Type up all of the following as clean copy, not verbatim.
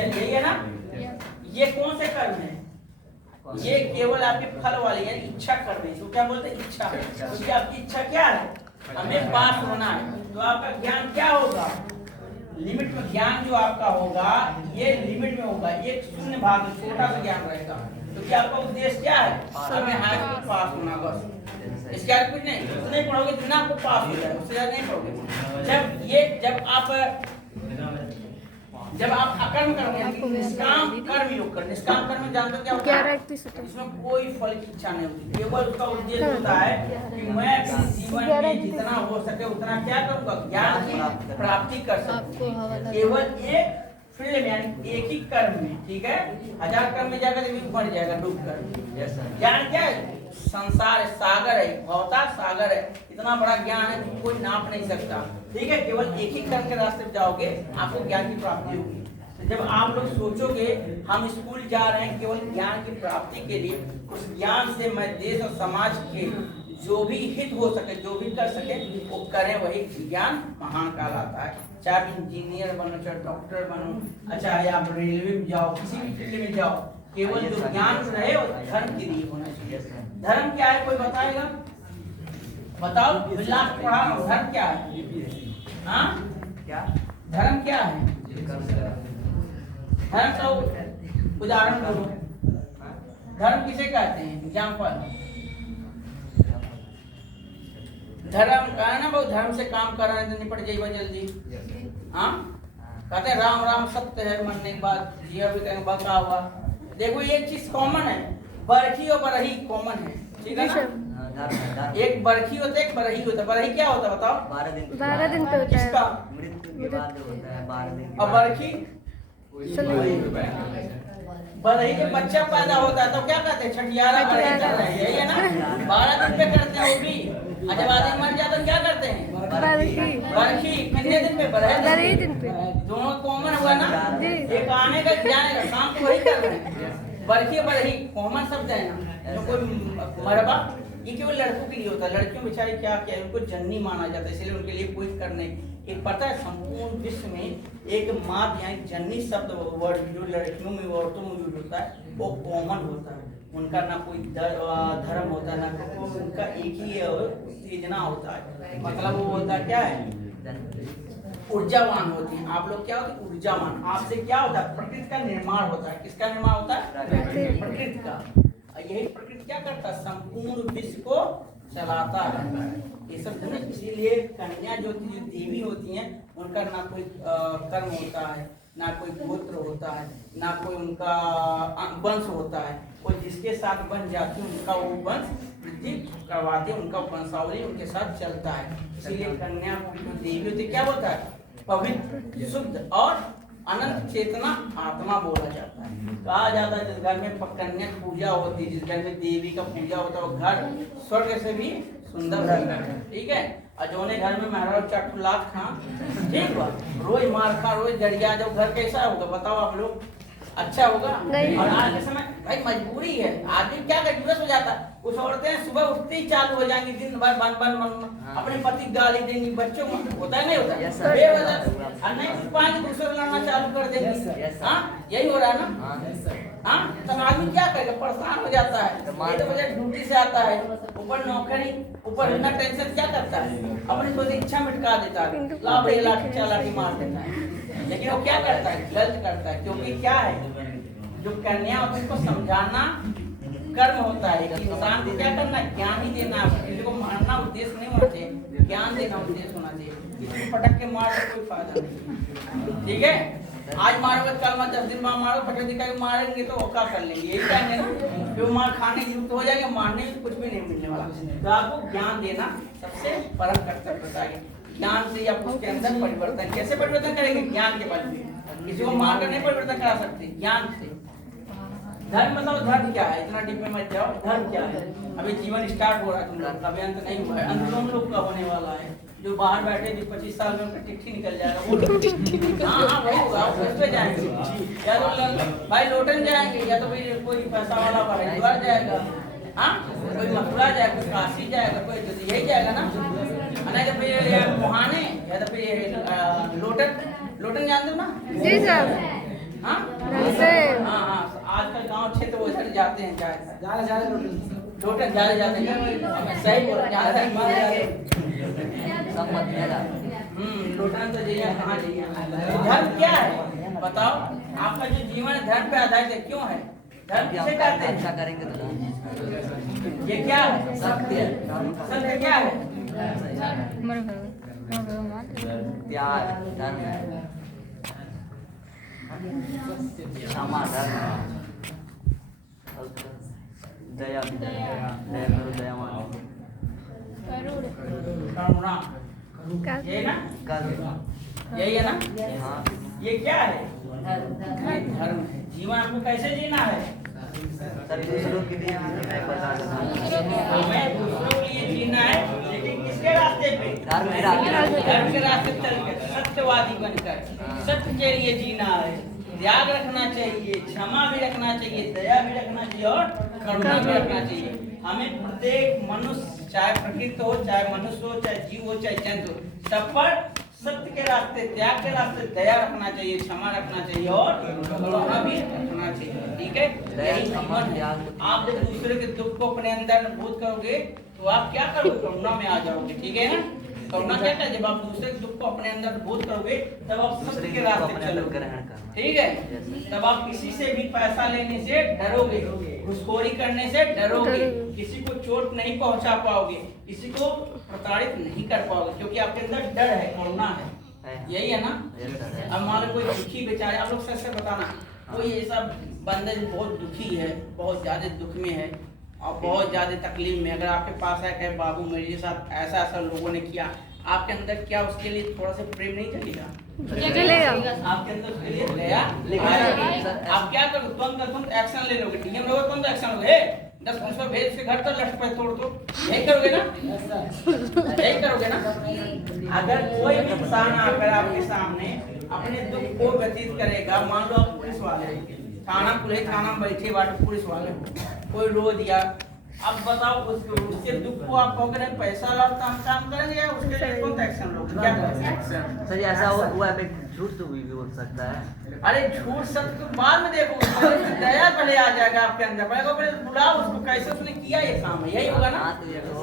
चल यही है ना। ये कौन से कर्म है? ये केवल आपके फल वाले यानी इच्छा कर रही है। तो क्या बोलते हैं? इच्छा। क्योंकि आपकी इच्छा क्या है? हमें पास होना है। तो आपका ज्ञान क्या होगा? लिमिट में ज्ञान जो आपका होगा ये लिमिट में होगा, एक शून्य भाग में छोटा सा ज्ञान रहेगा। क्योंकि आपका उद्देश्य क्या है? हमें हाई स्कूल पास होना बस। इसके आगे कुछ नहीं। उतने पढ़ोगे जितना आपको पास हो जाए, उससे ज्यादा नहीं पढ़ोगे। जब आप अकर्म करोगे, निष्काम कर्म योग कर, निष्काम कर्म में जानते हो क्या होता है? इसमें कोई फल की इच्छा नहीं होती, केवल उसका उद्देश्य होता है कि मैं अपने जीवन में जितना हो सके उतना क्या करूंगा? ज्ञान की प्राप्ति कर सकूं। केवल एक फील्ड में, एक ही कर्म में, ठीक है। 1000 कर्म में जाकर भी मर जाएगा डूब कर। ज्ञान क्या है? संसार सागर है, भौता सागर है, इतना बड़ा ज्ञान है कि कोई नाप नहीं सकता, ठीक है। केवल एक ही कर्म के रास्ते पे जाओगे आपको ज्ञान की प्राप्ति होगी। तो जब आप लोग सोचोगे हम स्कूल जा रहे हैं केवल ज्ञान की प्राप्ति के लिए, उस ज्ञान से मैं देश और समाज के जो भी हित हो सके, जो भी कर सके वो करें, वही ज्ञान महान कहलाता है। चाहे आप इंजीनियर बनो, चाहे डॉक्टर बनो, चाहे आप रेलवे में जाओ, किसी भी फील्ड में जाओ, केवल जो ज्ञान रहे वो धर्म के लिए होना चाहिए। धर्म क्या है? कोई बताएगा? बताओ। लास्ट पढ़ा रहा हूं, धर्म क्या है? हाँ क्या धर्म क्या है? धर्म का उदाहरण दो। धर्म किसे कहते हैं? एग्जाम्पल। धर्म का है ना, बहुत धर्म से काम कर रहे हैं तो निपट जाइए जल्दी। हाँ कहते हैं राम राम सत्य है, मरने के बाद जिया भी कहेंगे बका हुआ। देखो ये चीज कॉमन है, बरखी और बरही कॉमन है, ठीक है ना। एक बरखी होता है, एक बरही होता है। बरही क्या होता है बताओ? 12 दिन पे होता है। इसका मृत्यु के बाद होता है 12 दिन। और बरखी बरही जब बच्चा पैदा होता है तो क्या कहते हैं? छठियारा बरही कर रहे हैं, यही है ना। 12 दिन पे करते हैं वो भी। जब आदमी मर जाता तो क्या करते हैं? बरखी। कितने दिन पे? बरही दिन पे। दोनों कॉमन हुआ ना, एक आने का जाने शाम को वही कर रहे हैं। बरखी बरही कॉमन शब्द है ना। जो कोई मरबा ये केवल लड़कों के लिए होता है, लड़कियों बेचारी क्या क्या उनको जननी माना जाता है, इसलिए उनके लिए कोई कर नहीं। एक पता है संपूर्ण विश्व में एक माँ यानी जननी शब्द वर्ड जो लड़कियों में औरतों में यूज होता है वो कॉमन होता है। उनका ना कोई धर्म होता है, ना कोई, उनका एक ही उत्तेजना होता है। मतलब वो होता है क्या है? ऊर्जावान होती है। आप लोग क्या होते हैं? ऊर्जावान। आपसे क्या होता है? प्रकृति का निर्माण होता है। किसका निर्माण होता है? प्रकृति का। यही प्रकृति क्या करता है? संपूर्ण विश्व को चलाता है। ये सब इसीलिए कन्या जो देवी होती हैं उनका ना कोई कर्म होता है, ना कोई गोत्र होता है, ना कोई उनका वंश होता है। वो जिसके साथ बन जाती है उनका वो वंश वृद्धि करवाते, उनका वंशावली उनके साथ चलता है। इसीलिए कन्या जो देवी होती क्या होता है? पवित्र, शुद्ध और अनंत चेतना आत्मा बोला जाता है। कहा जाता है जिस घर में कन्या पूजा होती है, जिस घर में देवी का पूजा होता है वो घर स्वर्ग से भी सुंदर होता है, ठीक है। और जोने घर में मेहरा चटुलात खा, ठीक बा, रोज मार खा, रोज जड़िया, जब घर कैसा होगा बताओ आप लोग? अच्छा होगा? और आज के समय भाई मजबूरी है, आदमी क्या करे? दिवस हो जाता है। कुछ औरतें सुबह उठते ही चालू हो जाएंगी दिन भर बन बन बन अपने पति गाली देंगी, बच्चों को होता है नहीं होता? बेवजह और नहीं कुछ पाएंगे दूसरे लड़ना चालू कर देंगे। हाँ यही हो रहा है ना। हाँ तब आदमी क्या करेगा? परेशान हो जाता है। ये तो वजह ड्यूटी से आता है, ऊपर नौकरी, ऊपर इतना टेंशन, क्या करता है? अपनी कोई इच्छा मिटका देता है, ला भाई लाठी चालाठी मार देता है। लेकिन वो क्या करता है? गलत करता है। क्योंकि क्या है जो कन्या होती है उसको समझाना कर्म होता है। इंसान को क्या करना? ज्ञान ही देना। किसी को मारना उद्देश्य नहीं होना चाहिए, ज्ञान देना उद्देश्य होना चाहिए। किसी को पटक के मार का कोई फायदा नहीं, ठीक है। आज मारोगे कल मत, 10 दिन बाद मारो, पटक दिखाई मारेंगे तो क्या कर लेंगे? यही कहेंगे ना, जो मार खाने की युक्त हो जाएंगे, मारने में कुछ भी नहीं मिलने वाला। तो आपको ज्ञान देना सबसे परम कर्तव्य होता है। ज्ञान से आप उसके अंदर परिवर्तन, कैसे परिवर्तन करेंगे? ज्ञान के बल पे। किसी को मार कर नहीं परिवर्तन करा सकते, ज्ञान से। धर्म मतलब धर्म क्या है? इतना डीप में मत जाओ। धर्म क्या है? अभी जीवन स्टार्ट हो रहा है तुम लोग, अभी अंत नहीं हुआ है। अंत तुम लोग का होने वाला है। जो बाहर बैठे जो 25 साल में उनका चिट्ठी निकल जाएगा वो हाँ वही होगा। उस पे जाएंगे या तो भाई लोटन जाएंगे, या तो भाई कोई पैसा वाला हरिद्वार जाएगा, हाँ कोई मथुरा जाएगा, कोई काशी जाएगा, कोई यही जाएगा ना। नहीं तो फिर मुहाने, या तो फिर लोटन। लोटन जानते हो ना? जी सर। हाँ जाते हैं ज्यादा टोटल ज्यादा जाते हैं। मैं सही बोल रहा टोटल तो जाइए कहाँ जाइए। धर्म क्या है बताओ? आपका जो जीवन है धर्म पे आधारित है। क्यों है? धर्म किसे कहते हैं? अच्छा करेंगे तो ये क्या है? सत्य। सत्य क्या है? प्यार, धर्म, क्षमा, धर्म, दया, दया करो, दया मानो, करुणा, यही ना? यही है ना? हाँ। ये क्या है? ये धर्म है। जीवन आपको कैसे जीना है? सर दूसरों के लिए नहीं बता सकता। हमें दूसरों के लिए जीना है, लेकिन किसके रास्ते पे? धर्म के रास्ते। धर्म के रास्ते चलकर, सत्यवादी बनकर सत्य के लिए जीना है। त्याग रखना चाहिए, क्षमा भी रखना चाहिए, दया भी रखना चाहिए और करुणा भी रखना चाहिए। हमें प्रत्येक मनुष्य, चाहे प्रकृति हो, चाहे मनुष्य हो, चाहे जीव हो, चाहे जंतु हो, सब पर सत्य के रास्ते, त्याग के रास्ते दया रखना चाहिए, क्षमा रखना चाहिए और करुणा भी रखना चाहिए। ठीक है? यही जीवन है। आप जब दूसरे के दुख को अपने अंदर अनुभूत करोगे तो आप क्या करोगे? करुणा में आ जाओगे। ठीक है ना? करुणा क्या है? जब आप दूसरे के दुख को अपने अंदर अनुभूत करोगे तब आप सत्य के रास्ते चलोगे। ठीक है? तब आप किसी से भी पैसा लेने से डरोगे, घुसखोरी करने से डरोगे, किसी को चोट नहीं पहुंचा पाओगे, किसी को प्रताड़ित नहीं कर पाओगे, क्योंकि आपके अंदर डर है, करुणा है। यही है ना? अब मान लो कोई दुखी बेचारे, आप लोग सच से बताना, कोई ऐसा बंदा जो बहुत दुखी है, बहुत ज्यादा दुख में है और बहुत ज्यादा तकलीफ में, अगर आपके पास है कहे बाबू मेरे साथ ऐसा ऐसा लोगों ने किया, आपके अंदर क्या उसके लिए थोड़ा सा प्रेम नहीं चलेगा? आपके अंदर उसके लिए दया। आप क्या करोगे? तुरंत एक्शन ले लोगे। डीएम लोगे तुरंत एक्शन लोगे। 10 पुलिस को भेज के घर तो लट पे तोड़ दो। यही करोगे ना? यही करोगे ना? अगर कोई भी इंसान आकर आपके सामने अपने दुख को व्यतीत करेगा, मान लो आप पुलिस वाले थाना में बैठे बाटे पुलिस वाले, कोई रो दिया, अब बताओ उसके दुख को आप कहोगे पैसा लाता हम काम करेंगे या उसके लिए कौन सा एक्शन लोगे? क्या करेंगे? सर ऐसा हुआ है, झूठ तो भी बोल सकता है। अरे झूठ सत्य तो बाद में देखो, दया पहले आ जाएगा आपके अंदर। पहले बुलाओ उसको, कैसे उसने किया ये काम, यही होगा ना?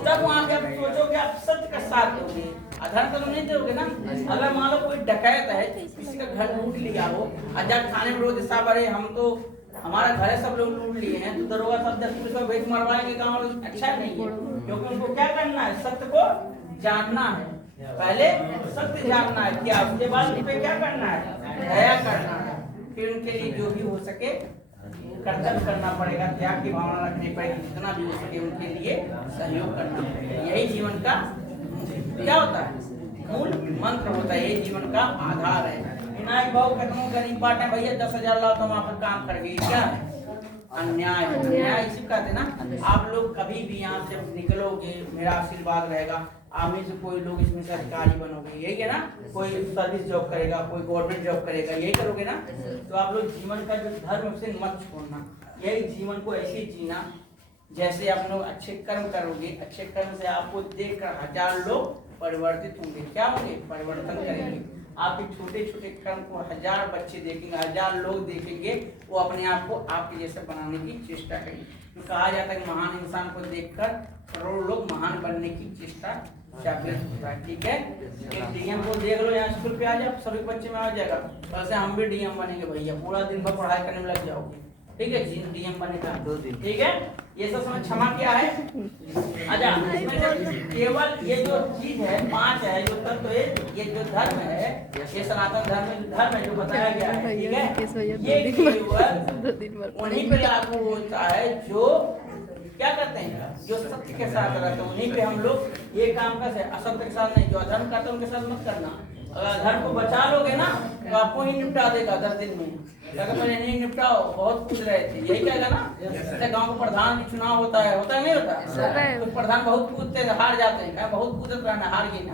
तब वहाँ पे आप सोचोगे, आप सत्य का साथ दोगे, अधर्म तो नहीं दोगे ना। अगर मान लो कोई डकैत है, किसी का घर लूट लिया हो, जब थाने में रोज साहब अरे हम तो हमारा घर है सब लोग लूट लिए हैं, तो दरोगा सब 10 पुलिस को भेज मरवाएंगे, काम अच्छा नहीं है। क्योंकि उनको क्या करना है? सत्य को जानना है, पहले सत्य जानना है क्या, उसके बाद उन पे क्या करना है? दया करना है। फिर उनके लिए जो भी हो सके कर्तव्य करना पड़ेगा, त्याग की भावना रखनी पड़ेगी, जितना भी हो सके उनके लिए सहयोग करना पड़ेगा। यही जीवन का क्या होता है? मूल मंत्र होता है, यही जीवन का आधार है। विनायक भाव कहते गरीब बांटे भैया 10,000 लाओ तो वहाँ पर काम कर गई, क्या है? अन्याय। अन्याय इसी कहते ना। आप लोग कभी भी यहाँ से निकलोगे, मेरा आशीर्वाद रहेगा, आप में से कोई लोग इसमें से अधिकारी बनोगे, यही है ना? कोई सर्विस जॉब करेगा, कोई गवर्नमेंट जॉब करेगा, यही करोगे ना? तो आप लोग जीवन का जो धर्म से मत छोड़ना, यही जीवन को ऐसे जीना जैसे आप लोग अच्छे कर्म करोगे, अच्छे कर्म से आपको देखकर 1000 लोग परिवर्तित होंगे। क्या होंगे? परिवर्तन करेंगे। आपके छोटे छोटे कर्म को 1000 बच्चे देखेंगे, 1000 लोग देखेंगे, वो अपने आप को आपके जैसे बनाने की चेष्टा करेंगे। कहा जाता है महान इंसान को देखकर करोड़ों लोग महान बनने की चेष्टा जागृत होता है। ठीक है? एक डीएम को देख लो, यहाँ स्कूल पे आ जाओ, सभी बच्चे में आ जाएगा, वैसे हम भी डीएम बनेंगे भैया, पूरा दिन भर पढ़ाई करने में लग जाओगे। ठीक है? डीएम बनेगा 2 दिन। ठीक है? ये सब समझ। क्षमा क्या है? अच्छा, इसमें से केवल ये जो चीज है 5 है, जो तत्व है, ये जो धर्म है, ये सनातन धर्म है जो बताया गया है। ठीक है? ये केवल उन्हीं पे लागू होता है जो क्या करते हैं, जो सत्य के साथ रहते हैं, उन्हीं पे हम लोग ये काम करते हैं। असत्य के साथ नहीं, जो अधर्म करते हैं उनके साथ मत करना। अगर धर्म को बचा लोगे ना तो आपको ही निपटा देगा 10 दिन में। अगर पहले नहीं निपटाओ, बहुत कूद रहे थे, यही कहेगा ना। जैसे गांव का प्रधान चुनाव होता है नहीं होता? तो प्रधान बहुत कूदते हैं, हार जाते हैं, बहुत कूदत रहना, हार गई ना,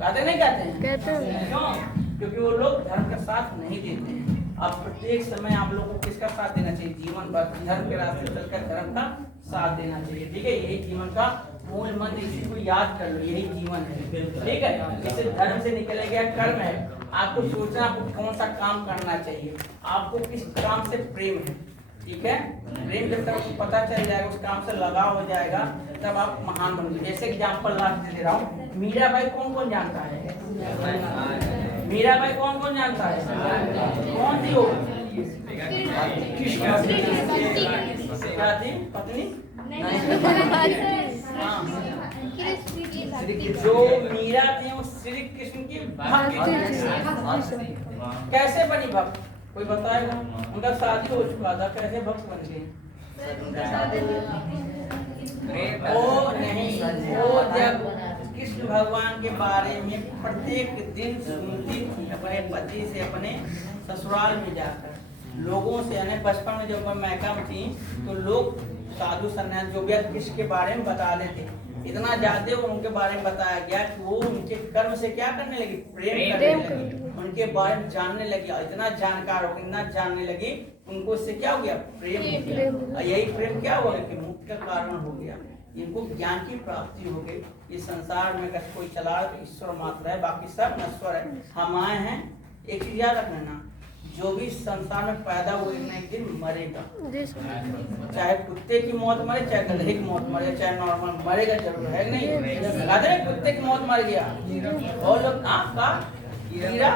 कहते नहीं कहते हैं? क्यों? क्योंकि वो लोग धर्म का साथ नहीं देते हैं। अब प्रत्येक समय आप लोगों को किसका साथ देना चाहिए? जीवन भर धर्म के रास्ते चलकर धर्म का साथ देना चाहिए। ठीक है? यही जीवन का मूल मंत्र, इसी को याद कर लो, यही जीवन है। ठीक है? इसे धर्म से निकले गया कर्म है। आपको सोचना आपको कौन सा काम करना चाहिए, आपको किस काम से प्रेम है, ठीक है। प्रेम जब तक आपको पता चल जाएगा, उस काम से लगाव हो जाएगा, तब आप महान बनोगे। जैसे एग्जाम्पल लास्ट दे रहा हूँ, मीराबाई कौन कौन जानता है? मीराबाई कौन कौन जानता है? कौन थी वो? क्या थी? पत्नी? जो मीरा थी वो श्री कृष्ण की भक्त। कैसे बनी भक्त? कोई बताएगा? उनका शादी हो चुका था, कैसे भक्त बन गई? वो नहीं, वो जब कृष्ण भगवान के बारे में प्रत्येक दिन सुनती थी अपने पति से, अपने ससुराल में जाकर लोगों से, यानी बचपन में जब मैका में थी तो लोग साधु सन्यासी जो भी कृष्ण के बारे में बता देते, इतना ज्यादा उनके बारे में बताया गया कि वो उनके कर्म से क्या करने लगी? प्रेम करने लगी, उनके बारे में जानने लगी, इतना जानकार हो गई, इतना जानने लगी, उनको उससे क्या हो गया? प्रेम हो गया। यही प्रेम क्या हुआ कि मुक्ति का कारण हो गया, इनको ज्ञान की प्राप्ति हो गई। इस संसार में अगर कोई चला तो ईश्वर मात्र है, बाकी सब नश्वर है। हम आए हैं, एक चीज याद रखना, जो भी संसार में पैदा हुए ना एक दिन मरेगा, चाहे कुत्ते की मौत मरे, चाहे गधे की मौत मरे, चाहे नॉर्मल मरेगा जरूर, है नहीं? गधे कुत्ते की मौत मर गया, और लोग आपका कीड़ा,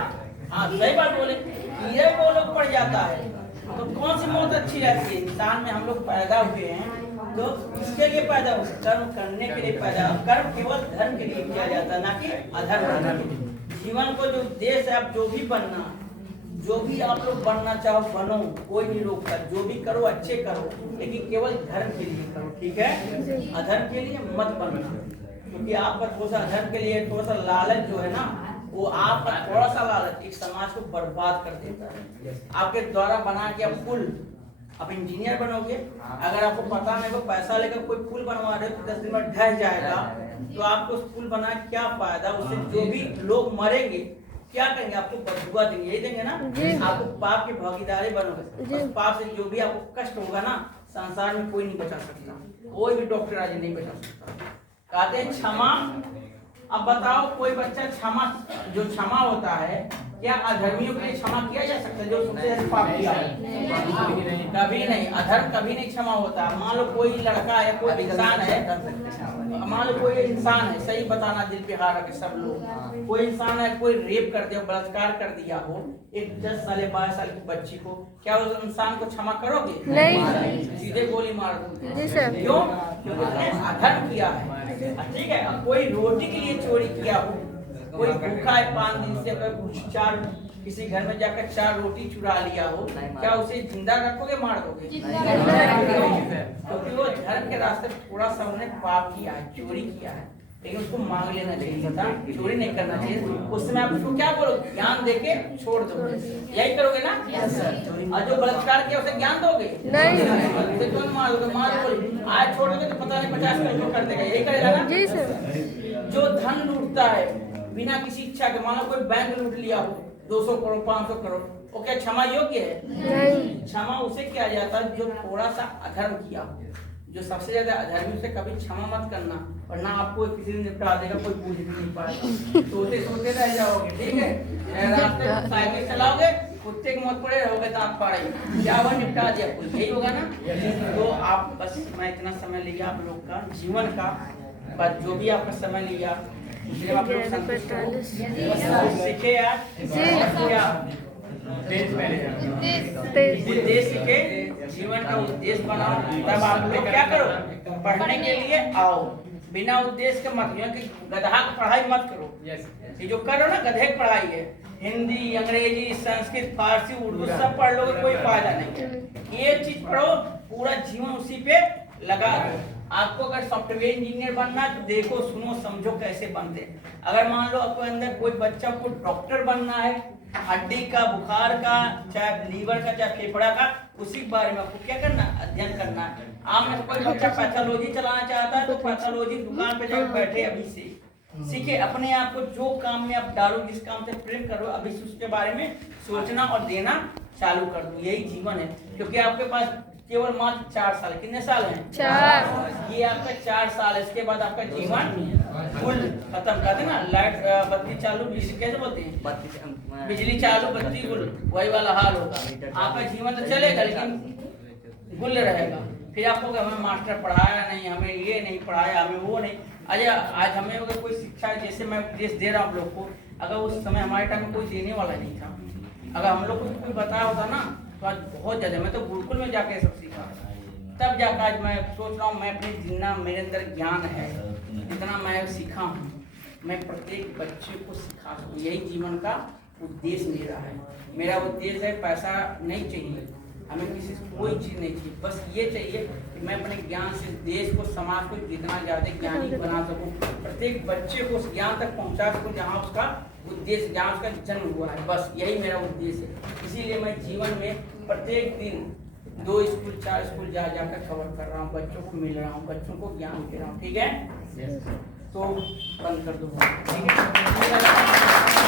हाँ सही बात बोले, कीड़ा वो लोग पड़ जाता है। तो कौन सी मौत अच्छी रहती है? इंसान में हम लोग पैदा हुए हैं तो किसके लिए पैदा हुए? कर्म करने के लिए पैदा। कर्म केवल धर्म के लिए किया जाता है, ना कि अधर्म। जीवन को जो उद्देश्य है, आप जो भी बनना, जो भी आप लोग बनना चाहो बनो, कोई नहीं रोकता। जो भी करो अच्छे करो, लेकिन केवल धर्म के लिए करो, ठीक है? अधर्म के लिए मत बनना, क्योंकि आप पर थोड़ा सा अधर्म के लिए थोड़ा सा लालच जो है ना, वो आप पर थोड़ा सा लालच एक समाज को बर्बाद कर देता है। आपके द्वारा बना के आप पुल, आप इंजीनियर बनोगे, अगर आपको पता नहीं वो पैसा लेकर कोई पुल बनवा रहे हो तो 10 दिन में ढह जाएगा, तो आपको उस पुल बना क्या फायदा? उससे जो भी लोग मरेंगे क्या करेंगे? आपको बददुआ देंगे, यही देंगे ना? आपको पाप की भागीदारी बनोगे, उस पाप से जो भी आपको कष्ट होगा ना, संसार में कोई नहीं बचा सकता, कोई भी डॉक्टर आज नहीं बचा सकता। कहते हैं क्षमा। अब बताओ, कोई बच्चा क्षमा, जो क्षमा होता है, क्या अधर्मियों के लिए क्षमा किया जा सकता है? जो सबसे पाप किया है, कभी नहीं। अधर्म कभी नहीं क्षमा होता। मान लो कोई लड़का है, कोई इंसान है, मान लो कोई इंसान है, सही बताना दिल पे हार रखे सब लोग, कोई इंसान है, कोई रेप कर दिया, बलात्कार कर दिया हो एक 10 साल 12 साल की बच्ची को, क्या उस इंसान को क्षमा करोगे? नहीं, सीधे गोली मार दोगे। क्यों? क्योंकि उसने अधर्म किया है। ठीक है। अब कोई रोटी के लिए चोरी किया हो, कोई भूखा है 5 दिन से, किसी घर में जाकर 4 रोटी चुरा लिया हो, क्या उसे जिंदा रखोगे, मार दोगे? क्योंकि वो धर्म के रास्ते थोड़ा सा उन्हें पाप किया है, चोरी किया है, लेकिन उसको मांग लेना चाहिए था, चोरी नहीं करना चाहिए। उस समय आप उसको क्या बोलोगे? ज्ञान देके छोड़ दोगे, यही करोगे ना? और जो बलात्कार किया उसे ज्ञान दोगे? नहीं। तो मार दोगे, मार दोगे, आज छोड़ दोगे तो पता नहीं 50 करोड़ कर देगा, यही करेगा ना? जी सर। जो धन लूटता है बिना किसी इच्छा के, मान लो कोई बैंक लूट लिया हो 200 करोड़ 500 करोड़, वो क्या क्षमा योग्य है? नहीं। क्षमा उसे किया जाता है जो थोड़ा सा अधर्म किया, जो सबसे ज्यादा अधर्मी से कभी क्षमा मत करना, वरना आपको किसी ने निपटा देगा, कोई पूछ भी नहीं पाएगा, सोते सोते रह जाओगे। ठीक है? रास्ते में साइकिल चलाओगे, कुत्ते की मौत पड़े रहोगे, दांत फाड़े, क्या हुआ? निपटा दिया कोई, यही होगा ना? तो आप बस, मैं इतना समय लिया आप लोग का जीवन का, बस जो भी आपका समय लिया आप लोग सीखे यार, उद्देश्य सीखे, जीवन का उद्देश्य बनाओ, तब आप लोग क्या करो? पढ़ने के लिए आओ, बिना उद्देश्य के मत, कि गधा की पढ़ाई मत करो। ये जो करो ना, गधे की पढ़ाई है, हिंदी अंग्रेजी संस्कृत फारसी उर्दू सब पढ़ लोगे, कोई फायदा नहीं। एक चीज पढ़ो, पूरा जीवन उसी पे लगा दो। आपको अगर सॉफ्टवेयर इंजीनियर बनना है तो देखो सुनो समझो कैसे बनते हैं। अगर मान लो आपके अंदर कोई बच्चा को डॉक्टर बनना है, हड्डी का, बुखार का, चाहे लीवर का, चाहे फेफड़ा का, उसी के बारे में आपको क्या करना? अध्ययन करना है। आप में कोई बच्चा पैथोलॉजी चलाना चाहता है तो पैथोलॉजी दुकान पे जाकर बैठे अभी से सीखे, अपने आप को जो काम में आप डालो, जिस काम से प्रेम करो, अभी उसके बारे में सोचना और देना चालू कर दो। यही जीवन है, क्योंकि आपके पास केवल मात्र 4 साल। कितने साल हैं? 4। ये आपका 4 साल है, इसके बाद आपका जीवन फुल खत्म कर देना। लाइट बत्ती चालू, बिजली कैसे बोलते हैं? बिजली चालू बत्ती गुल, वही वाला हाल होगा। आपका जीवन तो चलेगा, लेकिन गुल रहेगा। फिर आपको कि हमें मास्टर पढ़ाया नहीं, हमें ये नहीं पढ़ाया, हमें वो नहीं। अजय आज हमें अगर कोई शिक्षा, जैसे मैं उपदेश दे रहा हूँ आप लोग को, अगर उस समय हमारे टाइम में कोई देने वाला नहीं था, अगर हम लोग को कोई बताया होता ना तो आज बहुत ज़्यादा, मैं तो गुरुकुल में जाके सब सीखा, तब जाकर आज मैं सोच रहा हूँ मैं अपनी जितना मेरे अंदर ज्ञान है, जितना मैं सीखा हूँ, मैं प्रत्येक बच्चे को सिखा सकूँ। यही जीवन का उद्देश्य मेरा है। मेरा उद्देश्य है पैसा नहीं चाहिए, हमें किसी से कोई चीज़ नहीं चाहिए, बस ये चाहिए कि मैं अपने ज्ञान से देश को, समाज को जितना ज़्यादा ज्ञानी बना सकूं, प्रत्येक बच्चे को उस ज्ञान तक पहुंचा सकूं जहां उसका उद्देश्य, जहां उसका जन्म हुआ है। बस यही मेरा उद्देश्य है। इसीलिए मैं जीवन में प्रत्येक दिन 2 स्कूल 4 स्कूल जाकर कवर कर रहा हूँ, बच्चों को मिल रहा हूँ, बच्चों को ज्ञान दे रहा हूँ। ठीक है, तो बंद कर दो, ठीक है।